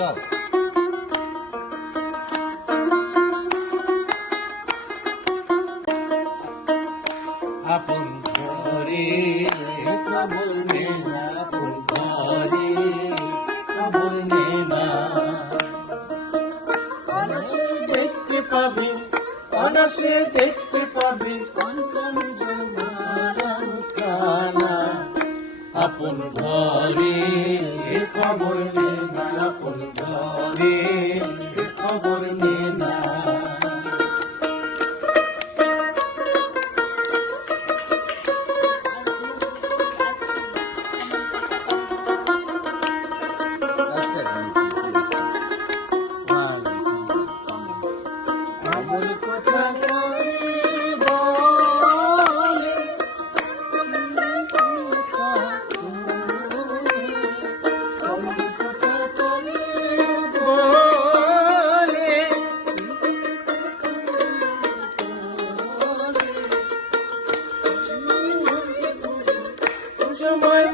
দাও। আপন ঘরে খবর নে না, আপন ঘরে খবর নে না। অনাসে দেখতে পাবি, অনাসে দেখতে পাবি কোন কোন জমানার খানা। আপন ঘরে খবর নে না, আপন ঘরে খবর নে না। আমল কথা করি বলে, আমল কথা করি বলে, সময়